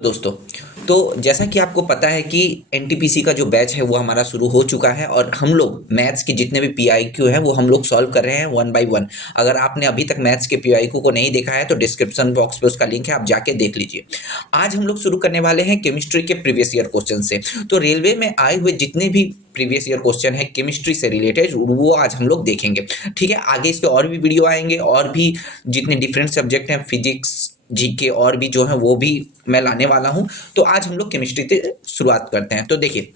दोस्तों, तो जैसा कि आपको पता है कि एनटीपीसी का जो बैच है वो हमारा शुरू हो चुका है और हम लोग मैथ्स के जितने भी पीआईक्यू हैं वो हम लोग सॉल्व कर रहे हैं वन बाय वन। अगर आपने अभी तक मैथ्स के पीआईक्यू को नहीं देखा है तो डिस्क्रिप्शन बॉक्स पे उसका लिंक है, आप जाके देख लीजिए। आज हम लोग शुरू करने वाले हैं केमिस्ट्री के प्रीवियस ईयर क्वेश्चन से। तो रेलवे में आए हुए जितने भी प्रीवियस ईयर क्वेश्चन है केमिस्ट्री से रिलेटेड वो आज हम लोग देखेंगे। ठीक है, आगे इस पे और भी वीडियो आएंगे और भी जितने डिफरेंट सब्जेक्ट हैं, फिजिक्स, जीके और भी जो है वो भी मैं लाने वाला हूं। तो आज हम लोग केमिस्ट्री से शुरुआत करते हैं। तो देखिए,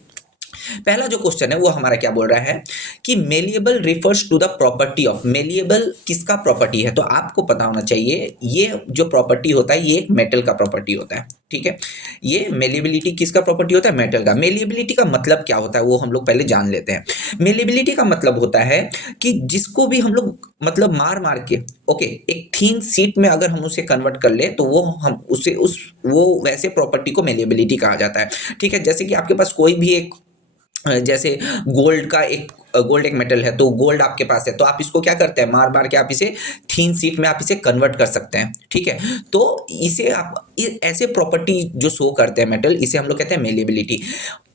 पहला जो क्वेश्चन है वो हमारा क्या बोल रहा है कि malleable refers to the property of. Malleable किसका प्रॉपर्टी है? तो आपको पता होना चाहिए ये जो प्रॉपर्टी होता है ये एक मेटल का प्रॉपर्टी होता है। ठीक है, ये मेलिएबिलिटी किसका प्रॉपर्टी होता है? मेटल का। मेलिएबिलिटी का मतलब क्या होता है वो हम लोग पहले जान लेते हैं। मेलिएबिलिटी का मतलब होता है कि जिसको भी हम लोग मतलब मार मार के ओके एक थीन सीट में अगर हम उसे कन्वर्ट कर ले तो वो हम उसे उस वो वैसे प्रॉपर्टी को मेलिएबिलिटी कहा जाता है। ठीक है, जैसे कि आपके पास कोई भी एक जैसे गोल्ड एक मेटल है, तो गोल्ड आपके पास है तो आप इसको क्या करते हैं, मार मार के आप इसे थीन सीट में आप इसे कन्वर्ट कर सकते हैं। ठीक है, तो इसे आप ऐसे प्रॉपर्टी जो शो करते हैं मेटल, इसे हम लोग कहते हैं मेलिएबिलिटी।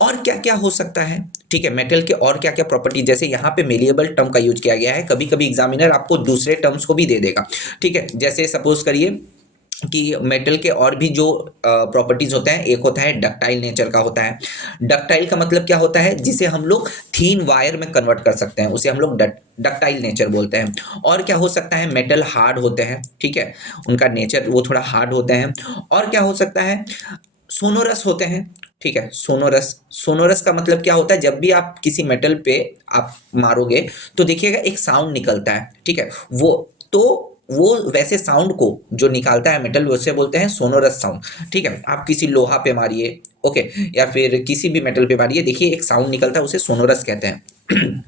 और क्या क्या हो सकता है? ठीक है, मेटल के और क्या क्या प्रॉपर्टी, जैसे यहाँ पे मेलिएबल टर्म का यूज किया गया है, कभी कभी एग्जामिनर आपको दूसरे टर्म्स को भी दे देगा। ठीक है, जैसे सपोज करिए कि मेटल के और भी जो प्रॉपर्टीज होते हैं, एक होता है डक्टाइल नेचर का होता है। डक्टाइल का मतलब क्या होता है? जिसे हम लोग थीन वायर में कन्वर्ट कर सकते हैं, उसे हम लोग डक्टाइल नेचर बोलते हैं। और क्या हो सकता है? मेटल हार्ड होते हैं। ठीक है, उनका नेचर वो थोड़ा हार्ड होते हैं। और क्या हो सकता है? सोनोरस होते हैं। ठीक है, सोनोरस। सोनोरस का मतलब क्या होता है? जब भी आप किसी मेटल पे आप मारोगे तो देखिएगा एक साउंड निकलता है। ठीक है, वो वैसे साउंड को जो निकालता है मेटल उसे बोलते हैं सोनोरस साउंड। ठीक है, आप किसी लोहा पे मारिए ओके या फिर किसी भी मेटल पे मारिए, देखिए एक साउंड निकलता है, उसे सोनोरस कहते हैं।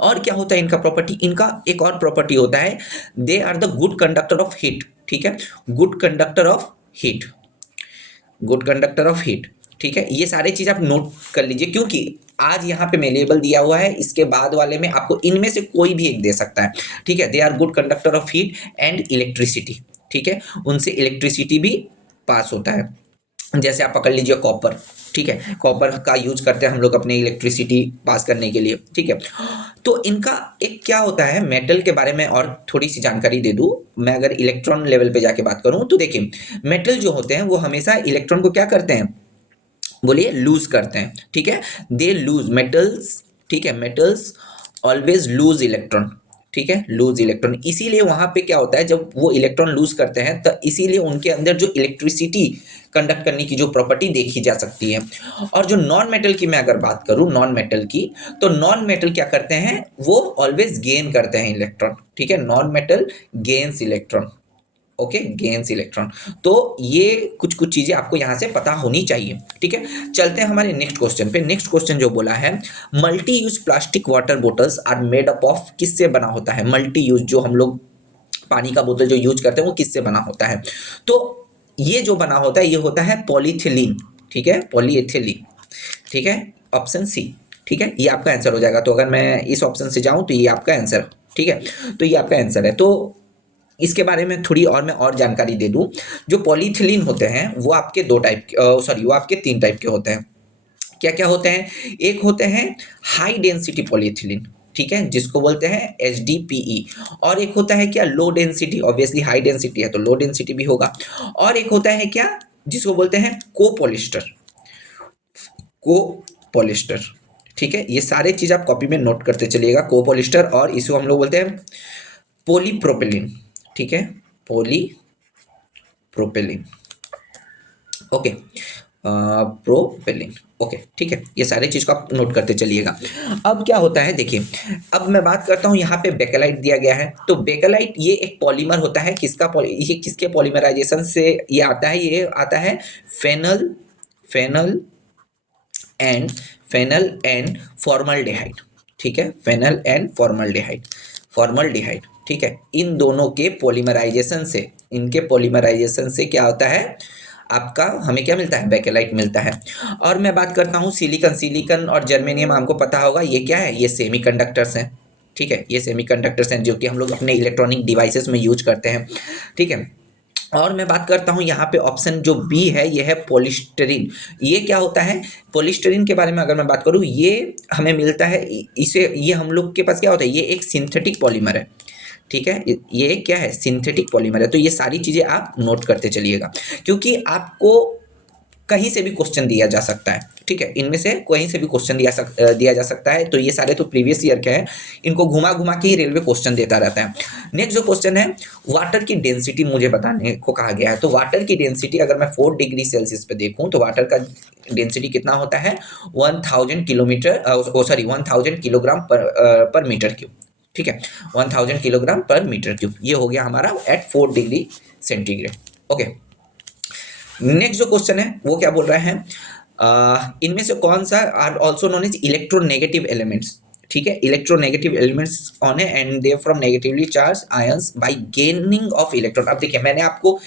और क्या होता है इनका प्रॉपर्टी? इनका एक और प्रॉपर्टी होता है, they are the good conductor of heat. ठीक है, good conductor of heat, good conductor of heat. ठीक है, ये सारे चीज आप नोट कर लीजिए क्योंकि आज यहाँ पे मेलेबल दिया हुआ है, इसके बाद वाले में आपको इनमें से कोई भी एक दे सकता है। ठीक है, they are good conductor of heat and electricity. ठीक है, उनसे इलेक्ट्रिसिटी भी पास होता है। जैसे आप पकड़ लीजिए कॉपर। ठीक है, कॉपर का यूज करते हैं हम लोग अपने इलेक्ट्रिसिटी पास करने के लिए। ठीक है, तो इनका एक क्या होता है मेटल के बारे में और थोड़ी सी जानकारी दे दूं मैं। अगर इलेक्ट्रॉन लेवल पे जाके बात करूं तो देखिए, मेटल जो होते हैं वो हमेशा इलेक्ट्रॉन को क्या करते हैं, बोलिए, लूज करते हैं। ठीक है, दे लूज मेटल्स। ठीक है, मेटल्स ऑलवेज लूज इलेक्ट्रॉन। ठीक है, लूज इलेक्ट्रॉन। इसीलिए वहां पे क्या होता है, जब वो इलेक्ट्रॉन लूज करते हैं तो इसीलिए उनके अंदर जो इलेक्ट्रिसिटी कंडक्ट करने की जो प्रॉपर्टी देखी जा सकती है। और जो नॉन मेटल की मैं अगर बात करूं, नॉन मेटल की, तो नॉन मेटल क्या करते हैं, वो ऑलवेज गेन करते हैं इलेक्ट्रॉन। ठीक है, non metal gains electron. Okay, gains electron. तो ये कुछ कुछ चीजें आपको यहां से पता होनी चाहिए। ठीक है, चलते हैं हमारे नेक्स्ट क्वेश्चन पे। नेक्स्ट क्वेश्चन जो बोला है, multi use plastic water bottles are made up of, किससे बना होता है? मल्टी यूज जो हम लोग पानी का बोतल जो यूज करते हैं वो किससे बना होता है? तो ये जो बना होता है ये होता है पॉलीथिलीन। ठीक है, पॉलीएथिलीन। ठीक है, ऑप्शन सी। ठीक है, ये आपका आंसर हो जाएगा। तो अगर मैं इस ऑप्शन से जाऊं तो ये आपका आंसर। ठीक है, तो ये आपका आंसर है। तो इसके बारे में थोड़ी और मैं और जानकारी दे दूं, जो पॉलीथिलीन होते हैं वो आपके दो टाइप सॉरी वो आपके तीन टाइप के होते हैं। क्या क्या होते हैं? एक होते हैं हाई डेंसिटी पॉलीथिलीन। ठीक है, जिसको बोलते हैं HDPE। और एक होता है क्या, low density. Obviously high density है तो लो डेंसिटी भी होगा। और एक होता है क्या, जिसको बोलते हैं कोपॉलिस्टर। कोपॉलिस्टर। ठीक है, ये सारे चीज आप कॉपी में नोट करते चलिएगा। कोपॉलिस्टर, और इसको हम लोग बोलते हैं पोलीप्रोपिलीन। ठीक है, पोलीप्रोपिलीन। Okay, propylene. ओके, ठीक है, ये सारे चीज को आप नोट करते चलिएगा। अब क्या होता है देखिए, अब मैं बात करता हूँ, यहाँ पे बेकेलाइट दिया गया है। तो बेकेलाइट ये एक पॉलीमर होता है, ये किसके पॉलीमराइजेशन से ये आता है? ये आता है फेनल फेनल एंड फॉर्मल्डेहाइड। ठीक है, फेनल एंड फॉर्मल्डेहाइड। ठीक है, इन दोनों के पॉलीमराइजेशन से, इनके पॉलीमराइजेशन से क्या होता है आपका, हमें क्या मिलता है? बेकेलाइट मिलता है। और मैं बात करता हूँ सिलिकन और जर्मेनियम, हमको पता होगा ये क्या है, ये सेमीकंडक्टर्स हैं। ठीक है, ये सेमीकंडक्टर्स हैं जो कि हम लोग अपने इलेक्ट्रॉनिक डिवाइसेस में यूज करते हैं। ठीक है, और मैं बात करता हूँ यहाँ पे ऑप्शन जो बी है ये है पॉलिस्टरीन। ये क्या होता है? पॉलिस्टरीन के बारे में अगर मैं बात करूँ, ये हमें मिलता है इसे, ये हम लोग के पास क्या होता है, ये एक सिंथेटिक पॉलीमर है। ठीक है, ये क्या है? सिंथेटिक पॉलीमर है। तो ये सारी चीज़ें आप नोट करते चलिएगा, क्योंकि आपको कहीं से भी क्वेश्चन दिया जा सकता है। ठीक है, इनमें से कहीं से भी क्वेश्चन दिया जा सकता है। तो ये सारे तो प्रीवियस ईयर के हैं, इनको घुमा घुमा के ही रेलवे क्वेश्चन देता रहता है। नेक्स्ट जो क्वेश्चन है, वाटर की डेंसिटी मुझे बताने को कहा गया है। तो वाटर की डेंसिटी अगर मैं 4 डिग्री सेल्सियस पे देखूं तो वाटर का डेंसिटी कितना होता है? 1000 किलोमीटर, सॉरी 1000 किलोग्राम पर मीटर क्यूब। ठीक है, 1000 किलोग्राम पर मीटर क्यूब, ये हो गया हमारा at 4 degree centigrade. Okay, next जो क्वेश्चन है वो क्या बोल रहा है, इनमें से कौन सा are also known as electronegative elements. ठीक है, इलेक्ट्रोनेगेटिव एलिमेंट्स ऑन है and they from negatively charge ions by gaining of electron. अब देखिए, मैंने आपको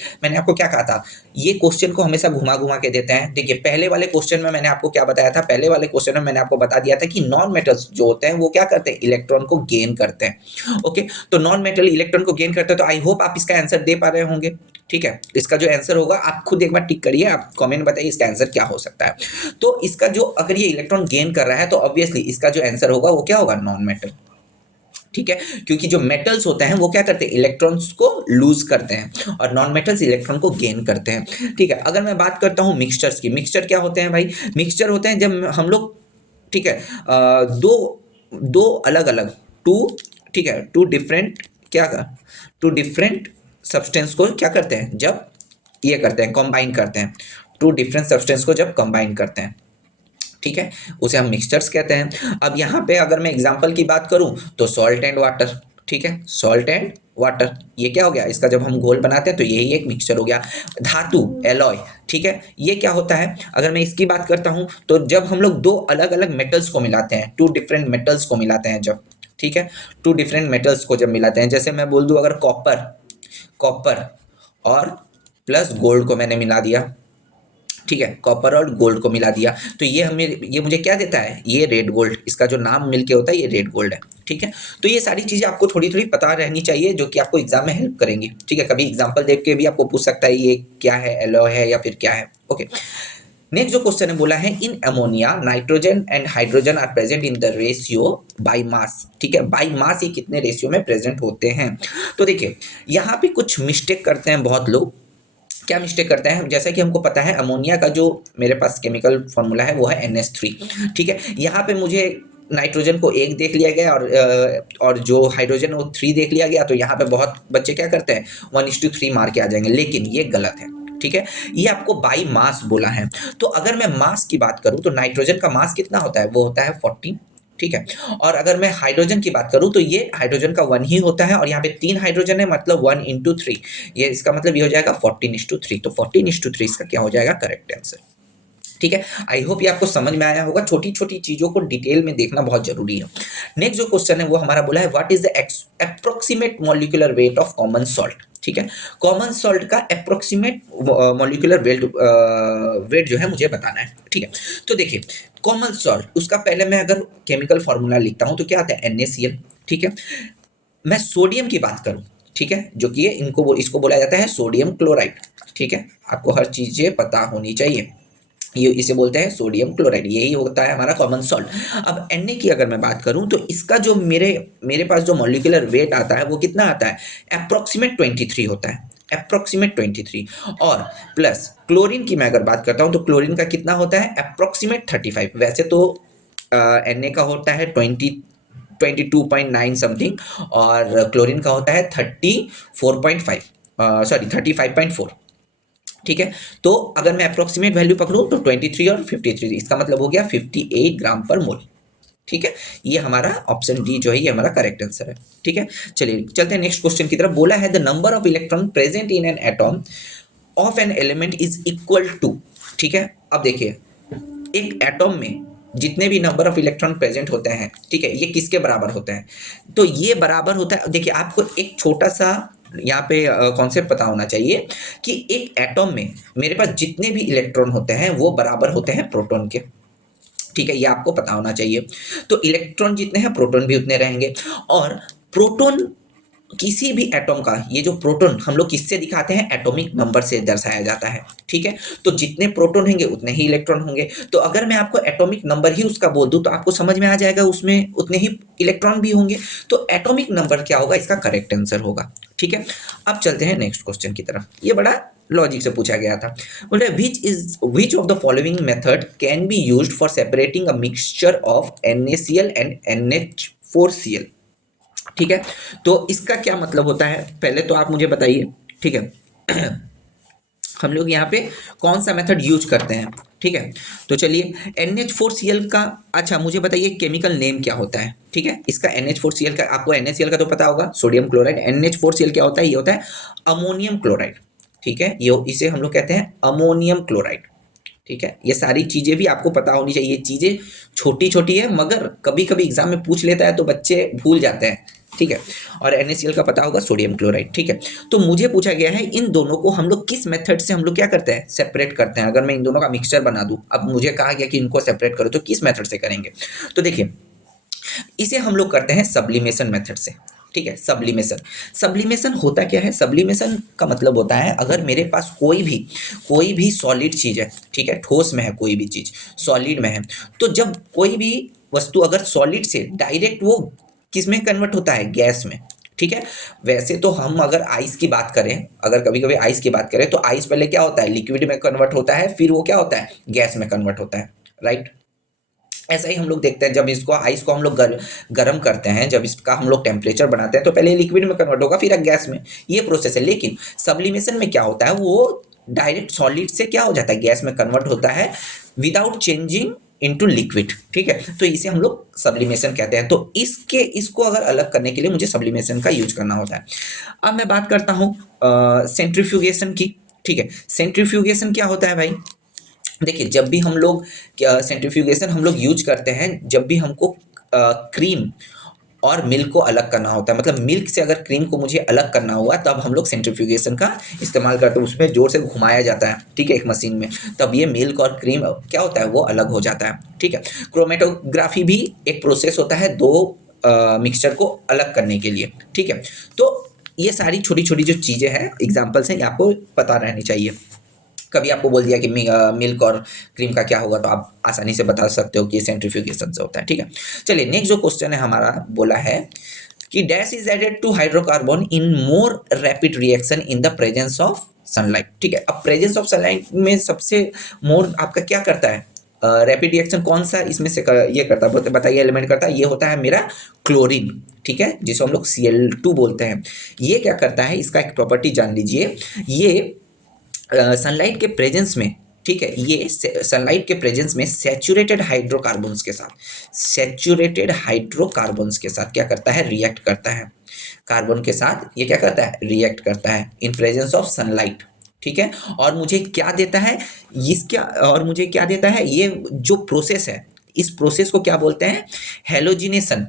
क्या कहा था, ये क्वेश्चन को हमेशा घुमा घुमा के देते हैं। देखिए, पहले वाले क्वेश्चन में मैंने आपको क्या बताया था, पहले वाले क्वेश्चन में मैंने आपको बता दिया था कि नॉन मेटल्स जो होते हैं वो क्या करते हैं, इलेक्ट्रॉन को गेन करते हैं। ओके, तो नॉन मेटल इलेक्ट्रॉन को गेन करते हैं। तो आई होप आप इसका आंसर दे पा रहे होंगे। ठीक है, इसका जो आंसर होगा आप खुद एक बार टिक करिए, आप कमेंट बताइए इसका आंसर क्या हो सकता है। तो इसका जो, अगर ये इलेक्ट्रॉन गेन कर रहा है तो ऑब्वियसली इसका जो आंसर होगा वो क्या होगा, नॉन मेटल। ठीक है, क्योंकि जो मेटल्स होते हैं वो क्या करते हैं, इलेक्ट्रॉन्स को लूज करते हैं, और नॉन मेटल्स इलेक्ट्रॉन को गेन करते हैं। ठीक है, अगर मैं बात करता हूँ मिक्सचर्स की, मिक्सचर क्या होते हैं भाई? मिक्सचर होते हैं जब हम लोग, ठीक है, दो दो अलग अलग टू, ठीक है, टू डिफरेंट सब्सटेंस को क्या करते हैं, जब ये करते हैं, कंबाइन करते हैं। टू डिफरेंट सब्सटेंस को जब कंबाइन करते हैं, ठीक है, उसे हम मिक्सचर्स कहते हैं। अब यहाँ पे अगर मैं एग्जांपल की बात करूँ तो सॉल्ट एंड वाटर। ठीक है, सॉल्ट एंड वाटर, ये क्या हो गया, इसका जब हम घोल बनाते हैं तो यही एक मिक्सचर हो गया। धातु, एलॉय, ठीक है, ये क्या होता है, अगर मैं इसकी बात करता हूँ तो जब हम लोग दो अलग अलग मेटल्स को मिलाते हैं, टू डिफरेंट मेटल्स को मिलाते हैं जब, ठीक है, टू डिफरेंट मेटल्स को जब मिलाते हैं, जैसे मैं बोल दूँ अगर कॉपर कॉपर और प्लस गोल्ड को मैंने मिला दिया। ठीक है, कॉपर और गोल्ड को मिला दिया तो ये मुझे क्या देता है, ये रेड गोल्ड, इसका जो नाम मिलके होता है ये रेड गोल्ड है। ठीक है, तो ये सारी चीजें आपको थोड़ी थोड़ी पता रहनी चाहिए, जो कि आपको एग्जाम में हेल्प करेंगी। ठीक है, कभी एग्जाम्पल देख के भी आपको पूछ सकता है ये क्या है, एलॉय है या फिर क्या है। ओके, नेक्स्ट जो क्वेश्चन है बोला है, in ammonia nitrogen and hydrogen are present in the ratio by mass. ठीक है, बाय मास ये कितने रेशियो में प्रेजेंट होते हैं? तो देखिए, यहाँ पे कुछ मिस्टेक करते हैं बहुत लोग। क्या मिस्टेक करते हैं, जैसा कि हमको पता है अमोनिया का जो मेरे पास केमिकल फॉर्मूला है वो है NH3। ठीक है, यहाँ पे मुझे नाइट्रोजन को 1 देख लिया गया और जो हाइड्रोजन वो 3 देख लिया गया, तो यहाँ पे बहुत बच्चे क्या करते हैं 1:3 मार के आ जाएंगे, लेकिन ये गलत है। ठीक है, ये आपको बाई मास बोला है। तो अगर मैं मास की बात करूं तो नाइट्रोजन का मास कितना होता है, वो होता है 40। ठीक है, और अगर मैं हाइड्रोजन की बात करूं तो ये हाइड्रोजन का 1 ही होता है, और यहाँ पे 3 हाइड्रोजन है, मतलब 1:3, ये इसका मतलब ये हो जाएगा 14:3। तो 14:3 इसका क्या हो जाएगा, करेक्ट आंसर। ठीक है, आई होप ये आपको समझ में आया होगा। छोटी छोटी चीजों को डिटेल में देखना बहुत जरूरी है। नेक्स्ट जो क्वेश्चन है वो हमारा बोला है, what is the approximate molecular weight of common salt. ठीक है, कॉमन सॉल्ट का अप्रोक्सीमेट मॉलिक्यूलर वेट जो है मुझे बताना है। ठीक है, तो देखिए, कॉमन सॉल्ट, उसका पहले मैं अगर केमिकल फॉर्मूला लिखता हूं तो क्या आता है, NaCl। ठीक है, मैं सोडियम की बात करूं, ठीक है, जो कि इसको बोला जाता है सोडियम क्लोराइड। ठीक है, आपको हर चीजें पता होनी चाहिए, ये इसे बोलते हैं सोडियम क्लोराइड, यही होता है हमारा कॉमन सॉल्ट। अब Na की अगर मैं बात करूं तो इसका जो मेरे पास जो मॉलिक्यूलर वेट आता है वो कितना आता है, अप्रोक्सीमेट 23 होता है, अप्रोक्सीमेट 23। और प्लस क्लोरीन की मैं अगर बात करता हूं तो क्लोरीन का कितना होता है, अप्रोक्सीमेट 35। वैसे तो Na का होता है 22.9 समथिंग, और क्लोरीन का होता है 34.5, सॉरी 35.4। ठीक है, तो अगर मैं अप्रोक्सीमेट वैल्यू पकड़ूं तो 23 और 53, इसका मतलब हो गया 58 ग्राम पर मोल। ठीक है, ये हमारा ऑप्शन डी जो है ये हमारा करेक्ट आंसर है। ठीक है, चलिए चलते हैं नेक्स्ट क्वेश्चन की तरफ। बोला है the number of electron present in an atom of an element is equal to. ठीक है, अब देखिए, एक एटॉम में जितने भी नंबर ऑफ इलेक्ट्रॉन प्रेजेंट होते हैं, ठीक है, ये किसके बराबर होते हैं, तो ये बराबर होता है। देखिए, आपको एक छोटा सा यहाँ पे कॉन्सेप्ट पता होना चाहिए कि एक एटॉम में मेरे पास जितने भी इलेक्ट्रॉन होते हैं वो बराबर होते हैं प्रोटॉन के। ठीक है, ये आपको पता होना चाहिए। तो इलेक्ट्रॉन जितने हैं प्रोटॉन भी उतने रहेंगे, और प्रोटॉन किसी भी एटॉम का ये जो प्रोटॉन हम लोग किससे दिखाते हैं, एटॉमिक नंबर से दर्शाया जाता है, ठीक है। तो जितने प्रोटॉन होंगे उतने ही इलेक्ट्रॉन होंगे। तो अगर मैं आपको एटॉमिक नंबर ही उसका बोल दूं तो आपको समझ में आ जाएगा उसमें उतने ही इलेक्ट्रॉन भी होंगे। तो एटॉमिक नंबर क्या होगा, इसका करेक्ट आंसर होगा, ठीक है। अब चलते हैं नेक्स्ट क्वेश्चन की तरफ। ये बड़ा लॉजिक से पूछा गया था। बोल रहे which of the following method can be used for separating a mixture of NaCl and NH4Cl, ठीक है। तो इसका क्या मतलब होता है, पहले तो आप मुझे बताइए, ठीक है। हम लोग यहाँ पे कौन सा मेथड यूज करते हैं, ठीक है। तो चलिए NH4Cl का, अच्छा मुझे बताइए केमिकल नेम क्या होता है, ठीक है। इसका NH4Cl का, आपको NaCl का तो पता होगा, सोडियम क्लोराइड। NH4Cl क्या होता है, ये होता है अमोनियम क्लोराइड, ठीक है। ये इसे हम लोग कहते हैं अमोनियम क्लोराइड, ठीक है। ये सारी चीजें भी आपको पता होनी चाहिए। चीजें छोटी छोटी है मगर कभी कभी एग्जाम में पूछ लेता है तो बच्चे भूल जाते हैं, ठीक है। और NaCl का पता होगा सोडियम क्लोराइड, ठीक है। तो मुझे पूछा गया है इन दोनों को हम लोग किस मेथड से हम लोग क्या करते हैं, सेपरेट करते हैं। अगर मैं इन दोनों का मिक्सचर बना दूं, अब मुझे कहा गया कि इनको सेपरेट करो, तो किस मेथड से करेंगे। तो देखिए इसे हम लोग करते हैं सब्लिमेशन मेथड से, ठीक है। सब्लिमेशन होता क्या है, सब्लिमेशन का मतलब होता है अगर मेरे पास कोई भी सॉलिड चीज है, ठीक है, ठोस में है, कोई भी चीज सॉलिड में है, तो जब कोई भी वस्तु अगर सॉलिड से डायरेक्ट वो किस में कन्वर्ट होता है, गैस में, ठीक है। वैसे तो हम अगर आइस की बात करें, अगर कभी कभी आइस की बात करें तो आइस पहले क्या होता है, लिक्विड में कन्वर्ट होता है, फिर वो क्या होता है, गैस में कन्वर्ट होता है, राइट। ऐसा ही हम लोग देखते हैं, जब इसको आइस को हम लोग गर्म करते हैं, जब इसका हम लोग टेम्परेचर बनाते हैं तो पहले लिक्विड में कन्वर्ट होगा फिर गैस में, ये प्रोसेस है। लेकिन सब्लिमेशन में क्या होता है, वो डायरेक्ट सॉलिड से क्या हो जाता है, गैस में कन्वर्ट होता है विदाउट चेंजिंग इनटू लिक्विड, ठीक है। तो इसे हम लोग सब्लिमेशन कहते हैं। तो इसको अगर अलग करने के लिए मुझे सब्लिमेशन का यूज करना होता है। अब मैं बात करता हूँ सेंट्रीफ्यूगेशन की, ठीक है। सेंट्रीफ्यूगेशन क्या होता है भाई, देखिए जब भी हम लोग सेंट्रीफ्यूगेशन हम लोग यूज करते हैं, जब भी हमको क्रीम और मिल्क को अलग करना होता है, मतलब मिल्क से अगर क्रीम को मुझे अलग करना हुआ तब हम लोग सेंट्रीफ्यूगेशन का इस्तेमाल करते हैं। उसमें जोर से घुमाया जाता है, ठीक है, एक मशीन में, तब ये मिल्क और क्रीम क्या होता है, वो अलग हो जाता है, ठीक है। क्रोमेटोग्राफी भी एक प्रोसेस होता है दो मिक्सचर को अलग करने के लिए, ठीक है। तो ये सारी छोटी छोटी जो चीज़ें हैं, एग्जाम्पल्स हैं, ये आपको पता रहनी चाहिए। कभी आपको बोल दिया कि मिल्क और क्रीम का क्या होगा तो आप आसानी से बता सकते हो कि सेंट्रीफ्यूगेशन से होता है, ठीक है। चलिए नेक्स्ट जो क्वेश्चन है हमारा, बोला है कि dash is added to hydrocarbon in more rapid reaction in the presence of sunlight, ठीक है। अब प्रेजेंस ऑफ सनलाइट में सबसे मोर आपका क्या करता है, रैपिड रिएक्शन कौन सा इसमें से ये करता है, बताइए एलिमेंट करता है, ये होता है मेरा क्लोरीन, ठीक है, जिसे हम लोग Cl2 बोलते हैं। ये क्या करता है, इसका एक प्रॉपर्टी जान लीजिए, ये सनलाइट के प्रेजेंस में, ठीक है, ये सनलाइट के प्रेजेंस में सैचुरेटेड हाइड्रोकार्बन्स के साथ क्या करता है, रिएक्ट करता है। कार्बन के साथ ये क्या करता है, रिएक्ट करता है इन प्रेजेंस ऑफ सनलाइट, ठीक है। और मुझे क्या देता है, ये जो प्रोसेस है, इस प्रोसेस को क्या बोलते हैं, हेलोजिनेशन।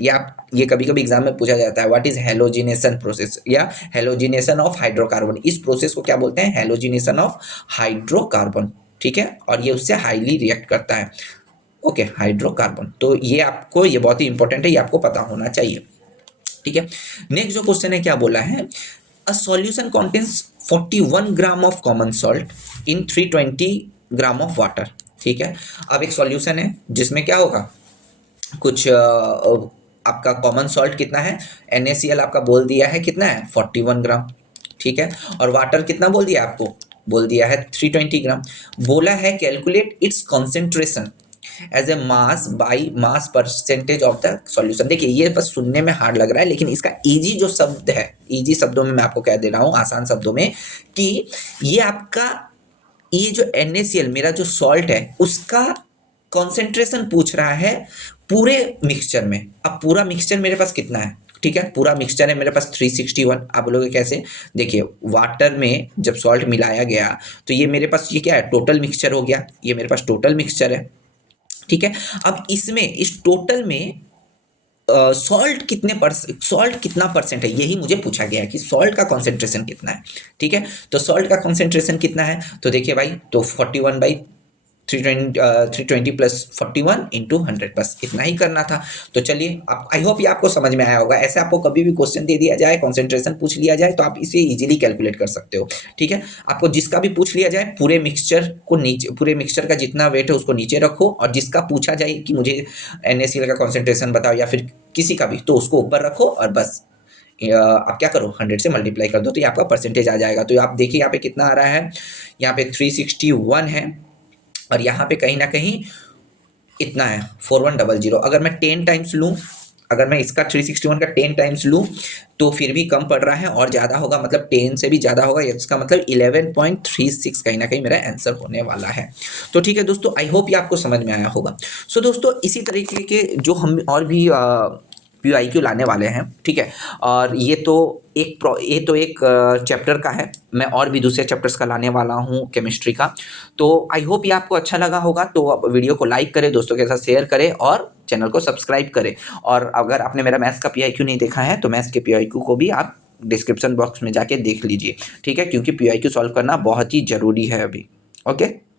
या ये कभी कभी एग्जाम में पूछा जाता है, व्हाट इज हेलोजिनेशन प्रोसेस या हेलोजिनेशन ऑफ हाइड्रोकार्बन। इस प्रोसेस को क्या बोलते हैं, हेलोजिनेशन ऑफ हाइड्रोकार्बन, ठीक है। और ये उससे हाईली रिएक्ट करता है, ओके, हाइड्रोकार्बन। तो ये आपको, ये बहुत ही इंपॉर्टेंट है, ये आपको पता होना चाहिए, ठीक है। नेक्स्ट जो क्वेश्चन है क्या बोला है, a solution contains 41 gram of common salt in 320 gram of water, ठीक है। अब एक सॉल्यूशन है जिसमें क्या होगा, कुछ आपका कॉमन सॉल्ट कितना है, NaCl आपका बोल दिया है कितना है, 41 ग्राम, ठीक है। और वाटर कितना बोल दिया आपको, बोल दिया है 320 ग्राम। बोला है calculate its concentration as a mass by mass percentage of the solution. देखिए ये बस सुनने में हार्ड लग रहा है, लेकिन इसका इजी जो शब्द है, इजी शब्दों में मैं आपको कह दे रहा हूँ, आसान शब्दों में, कि ये आपका, ये जो NaCl मेरा जो सॉल्ट है उसका कॉन्सेंट्रेशन पूछ रहा है पूरे मिक्सचर में। अब पूरा मिक्सचर मेरे पास कितना है, ठीक है, पूरा मिक्सचर है मेरे पास 361। आप बोलोगे कैसे, देखिए वाटर में जब सॉल्ट मिलाया गया तो ये मेरे पास, ये क्या है, टोटल मिक्सचर हो गया, ये मेरे पास टोटल मिक्सचर है, ठीक है। अब इसमें, इस टोटल में सॉल्ट कितना परसेंट है, यही मुझे पूछा गया है कि सॉल्ट का कॉन्सेंट्रेशन कितना है, ठीक है। तो सॉल्ट का कॉन्सेंट्रेशन कितना है, तो देखिए भाई, तो 41 बाई 320 प्लस 41 इंटू 100, बस इतना ही करना था। तो चलिए, आप आई होप ये आपको समझ में आया होगा। ऐसे आपको कभी भी क्वेश्चन दे दिया जाए, कॉन्सेंट्रेशन पूछ लिया जाए, तो आप इसे इजीली कैलकुलेट कर सकते हो। ठीक है, आपको जिसका भी पूछ लिया जाए, पूरे मिक्सचर को नीचे, पूरे मिक्सचर का जितना वेट है उसको नीचे रखो, और जिसका पूछा जाए कि मुझे NaCl का कॉन्सेंट्रेशन बताओ या फिर किसी का भी, तो उसको ऊपर रखो और बस आप क्या करो, 100 से मल्टीप्लाई कर दो, तो ये आपका परसेंटेज आ जाएगा। तो आप देखिए यहाँ पे कितना आ रहा है, यहाँ पे 361 है, और यहाँ पे कहीं ना कहीं इतना है 4100। अगर मैं 10 टाइम्स लूँ, अगर मैं इसका 361 का 10 टाइम्स लूँ, तो फिर भी कम पड़ रहा है, और ज़्यादा होगा, मतलब 10 से भी ज़्यादा होगा, इसका मतलब 11.36 कहीं ना कहीं मेरा आंसर होने वाला है। तो ठीक है दोस्तों, आई होप ये आपको समझ में आया होगा। सो दोस्तों, इसी तरीके के जो हम और भी PYQ लाने वाले हैं, ठीक है, और ये तो एक चैप्टर का है, मैं और भी दूसरे चैप्टर्स का लाने वाला हूँ केमिस्ट्री का। तो आई होप ये आपको अच्छा लगा होगा। तो आप वीडियो को लाइक करें, दोस्तों के साथ शेयर करें, और चैनल को सब्सक्राइब करें। और अगर आपने मेरा मैथ्स का PYQ नहीं देखा है, तो मैथ्स के PYQ को भी आप डिस्क्रिप्शन बॉक्स में जाके देख लीजिए, ठीक है, क्योंकि PYQ सॉल्व करना बहुत ही ज़रूरी है अभी। ओके।